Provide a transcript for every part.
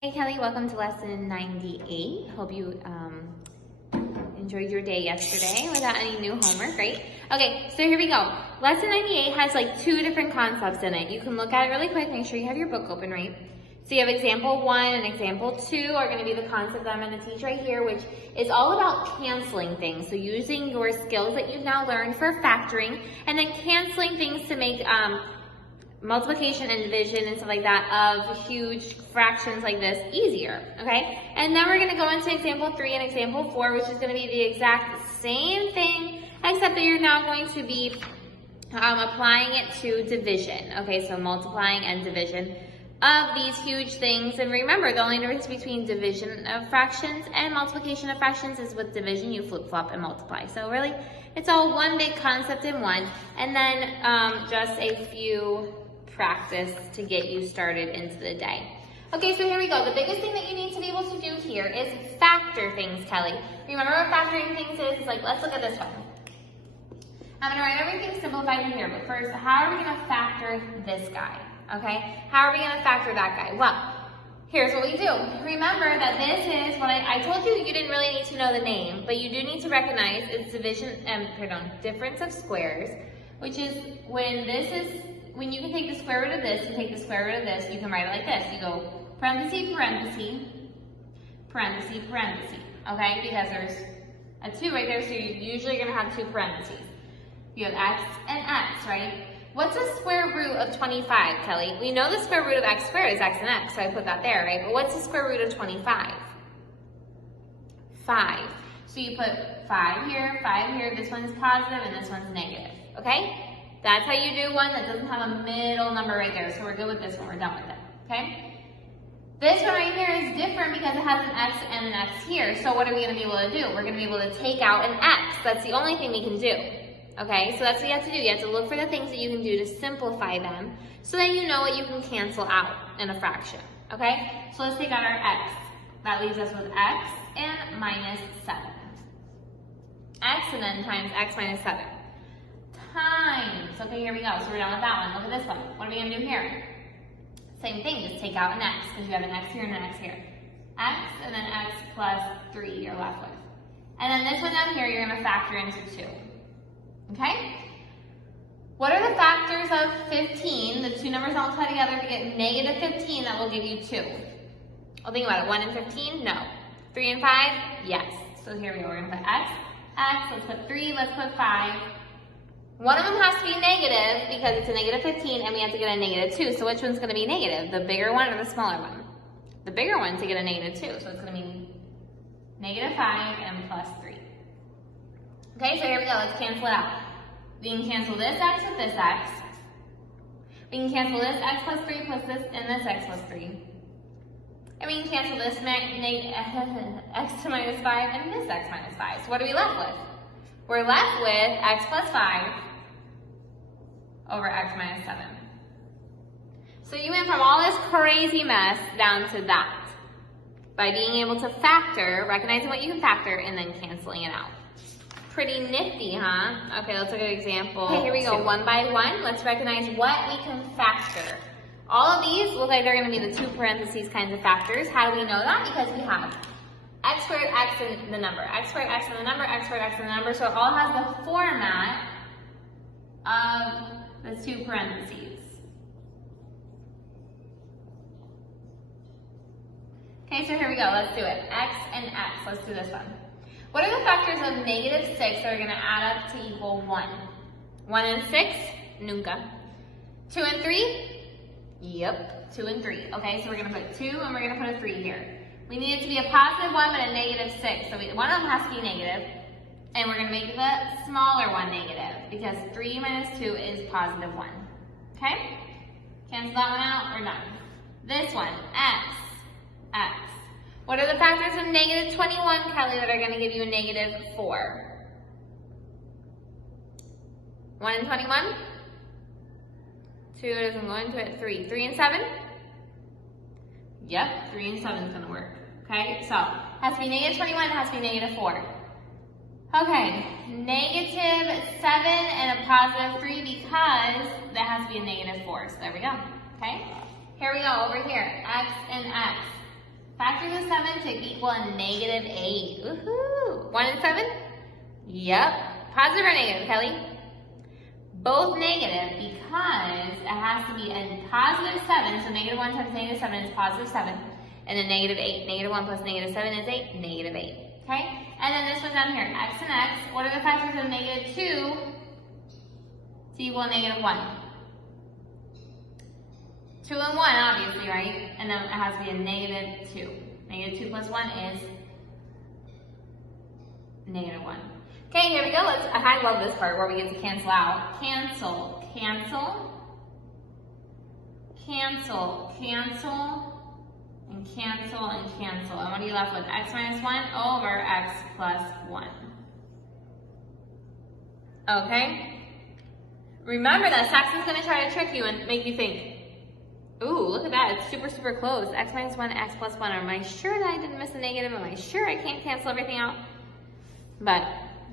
Hey Kelly, welcome to lesson 98. Hope you enjoyed your day yesterday without any new homework, right? Okay, so here we go. Lesson 98 has like two different concepts in it. You can look at it really quick, make sure you have your book open, right? So you have example 1 and example 2 are going to be the concept that I'm going to teach right here, which is all about canceling things. So using your skills that you've now learned for factoring and then canceling things to make multiplication and division and stuff like that of huge fractions like this easier, okay? And then we're going to go into example 3 and example 4, which is going to be the exact same thing, except that you're now going to be applying it to division, okay? So multiplying and division of these huge things. And remember, the only difference between division of fractions and multiplication of fractions is with division, you flip-flop and multiply. So really, it's all one big concept in one. And then just a few practice to get you started into the day. Okay, so here we go. The biggest thing that you need to be able to do here is factor things, Kelly. Remember what factoring things is? It's like, let's look at this one. I'm going to write everything simplified in here, but first, how are we going to factor this guy? Okay, how are we going to factor that guy? Well, here's what we do. Remember that this is what I told you didn't really need to know the name, but you do need to recognize it's difference of squares, which is when you can take the square root of this, you take the square root of this, you can write it like this. You go parenthesis, parenthesis, parenthesis, parenthesis, okay? Because there's a 2 right there, so you're usually going to have 2 parentheses. You have x and x, right? What's the square root of 25, Kelly? We know the square root of x squared is x and x, so I put that there, right? But what's the square root of 25? 5. So you put 5 here, this one's positive, and this one's negative, okay? That's how you do one that doesn't have a middle number right there. So we're good with this one. We're done with it. Okay? This one right here is different because it has an x and an x here. So what are we going to be able to do? We're going to be able to take out an x. That's the only thing we can do. Okay? So that's what you have to do. You have to look for the things that you can do to simplify them so that you know what you can cancel out in a fraction. Okay? So let's take out our x. That leaves us with x and minus 7. X and then times x minus 7. Times. Okay, here we go. So we're done with that one. Look at this one. What are we going to do here? Same thing. Just take out an x because you have an x here and an x here. X and then x plus 3 you're left with. And then this one down here you're going to factor into 2. Okay? What are the factors of 15? The two numbers all tie together to get negative 15. That will give you 2. Well, think about it. 1 and 15? No. 3 and 5? Yes. So here we go. We're going to put x, x. Let's put 3. Let's put 5. One of them has to be negative because it's a negative 15 and we have to get a negative 2. So which one's going to be negative? The bigger one or the smaller one? The bigger one to get a negative 2. So it's going to be negative 5 and plus 3. Okay, so here we go. Let's cancel it out. We can cancel this x with this x. We can cancel this x plus 3 plus this and this x plus 3. And we can cancel this x minus 5 and this x minus 5. So what are we left with? We're left with x plus 5 over x minus 7. So you went from all this crazy mess down to that by being able to factor, recognizing what you can factor, and then canceling it out. Pretty nifty, huh? Okay, let's look at an example. Okay, here we go, 1 by 1. Let's recognize what we can factor. All of these look like they're going to be the 2 parentheses kinds of factors. How do we know that? Because we have x squared, x and the number, x squared, x and the number, x squared, x and the number. So it all has the format of the 2 parentheses. Okay, so here we go. Let's do it. X and x. Let's do this one. What are the factors of negative 6 that are going to add up to equal 1? 1 and 6? Nunca. 2 and 3? Yep, 2 and 3. Okay, so we're going to put 2 and we're going to put a 3 here. We need it to be a positive 1 but a negative 6. So one of them has to be negative. And we're going to make the smaller one negative because 3 minus 2 is positive 1. Okay? Cancel that one out. We're done. This one, x, x. What are the factors of negative 21, Kelly, that are going to give you a negative 4? 1 and 21? 2 doesn't go into it. 3. 3 and 7? Yep, 3 and 7 is going to work. Okay, so it has to be negative 21, it has to be negative 4. Okay, negative 7 and a positive 3 because that has to be a negative 4. So there we go. Okay, here we go over here, x and x. factors of 7 to equal a negative 8. Woohoo! 1 and 7? Yep. Positive or negative, Kelly? Both negative because it has to be a positive 7. So negative 1 times negative 7 is positive 7. And then negative 8. Negative 1 plus negative 7 is 8. Negative 8. Okay? And then this one down here, x and x. What are the factors of negative 2 to equal negative 1? 2 and 1, obviously, right? And then it has to be a negative 2. Negative 2 plus 1 is negative 1. Okay, here we go. I love this part where we get to cancel out. Cancel, cancel, cancel, cancel, and cancel, and cancel. And what are you left with? X minus 1 over x plus 1. Okay? Remember that Saxon's going to try to trick you and make you think, ooh, look at that. It's super, super close. X minus 1, x plus 1. Am I sure that I didn't miss a negative? Am I sure I can't cancel everything out? But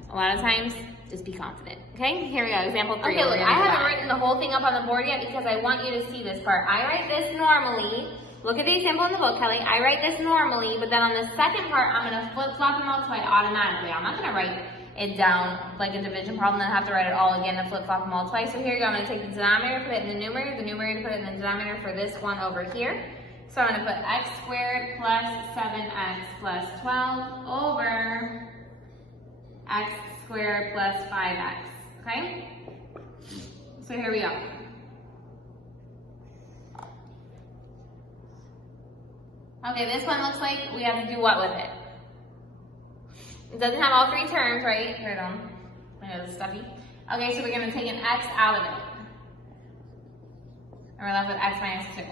a lot of times, just be confident. Okay, here we go. Example 3. Okay, look, I haven't written the whole thing up on the board yet because I want you to see this part. I write this normally. Look at the example in the book, Kelly. I write this normally, but then on the second part, I'm going to flip-flop and multiply automatically. I'm not going to write it down like a division problem and have to write it all again to flip-flop and multiply. So here you go. I'm going to take the denominator, put it in the numerator put it in the denominator for this one over here. So I'm going to put x squared plus 7x plus 12 over x squared plus 5x. Okay? So here we go. Okay, this one looks like we have to do what with it? It doesn't have all 3 terms, right? Here it is. I know it's stuffy. Okay, so we're going to take an x out of it. And we're left with x minus 2.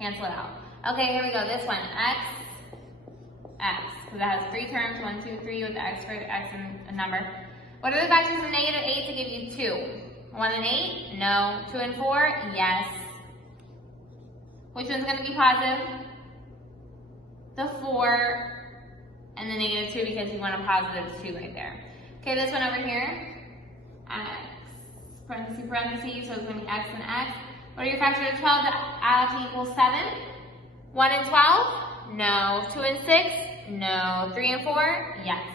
Cancel it out. Okay, here we go. This one, x. Because it has 3 terms, 1, 2, 3, with the x squared, x and a number. What are the factors of negative 8 to give you 2? 1 and 8? No. 2 and 4? Yes. Which one's going to be positive? The 4 and the negative 2 because you want a positive 2 right there. Okay, this one over here, x, parentheses, parentheses, so it's going to be x and x. What are your factors of 12 to add up to equal 7? 1 and 12? No. 2 and 6? No. 3 and 4? Yes.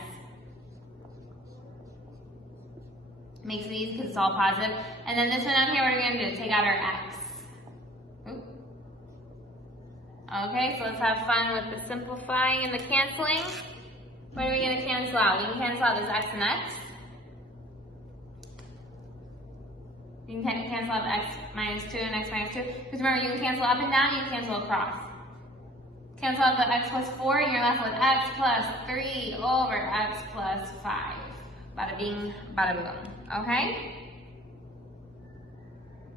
Makes it easy because it's all positive. And then this one down here, what are we going to do? Take out our x. Ooh. Okay, so let's have fun with the simplifying and the canceling. What are we going to cancel out? We can cancel out this x and x. You can cancel out x minus 2 and x minus 2. Because remember, you can cancel up and down, you can cancel across. Cancel out the x plus 4, and you're left with x plus 3 over x plus 5. Bada bing, bada boom. Okay?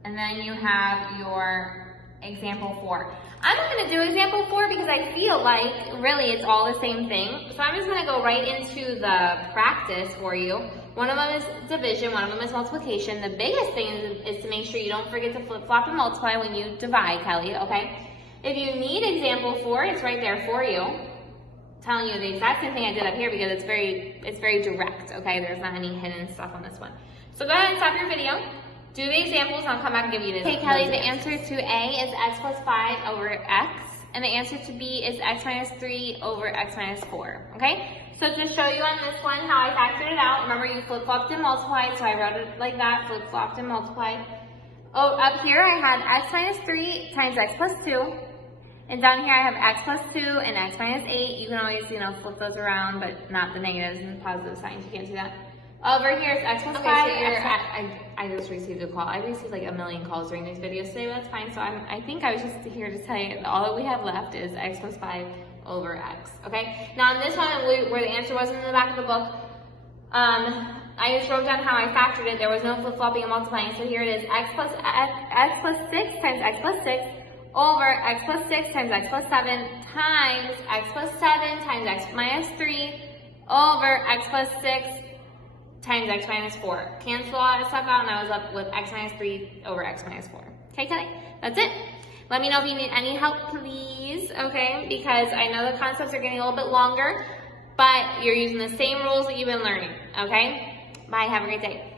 And then you have your example 4. I'm not going to do example 4 because I feel like really it's all the same thing. So I'm just going to go right into the practice for you. One of them is division, one of them is multiplication. The biggest thing is to make sure you don't forget to flip-flop and multiply when you divide, Kelly, okay? If you need example 4, it's right there for you. I'm telling you the exact same thing I did up here because it's very direct, okay? There's not any hidden stuff on this one. So go ahead and stop your video. Do the examples, and I'll come back and give you this. Okay, Kelly, the answer to A is x plus 5 over x, and the answer to B is x minus 3 over x minus 4, okay? So to show you on this one how I factored it out, remember you flip-flopped and multiplied, so I wrote it like that, flip-flopped and multiplied. Oh, up here I had x minus 3 times x plus 2, and down here I have x plus 2 and x minus 8. You can always, flip those around, but not the negatives and the positive signs, you can't do that. Over here is x plus 5. So I just received a call. I received like a million calls during these videos today, but that's fine. So I think I was just here to tell you that all that we have left is x plus 5 over x, okay? Now on this one, where the answer wasn't in the back of the book, I just wrote down how I factored it. There was no flip-flopping and multiplying, so here it is, x plus 6 times x plus 6 over x plus 6 times x plus 7 times x plus 7 times x minus 3 over x plus 6 times x minus 4. Cancel all that stuff out, and I was up with x minus 3 over x minus 4. Okay, Kelly? That's it. Let me know if you need any help, please, okay? Because I know the concepts are getting a little bit longer, but you're using the same rules that you've been learning, okay? Bye, have a great day.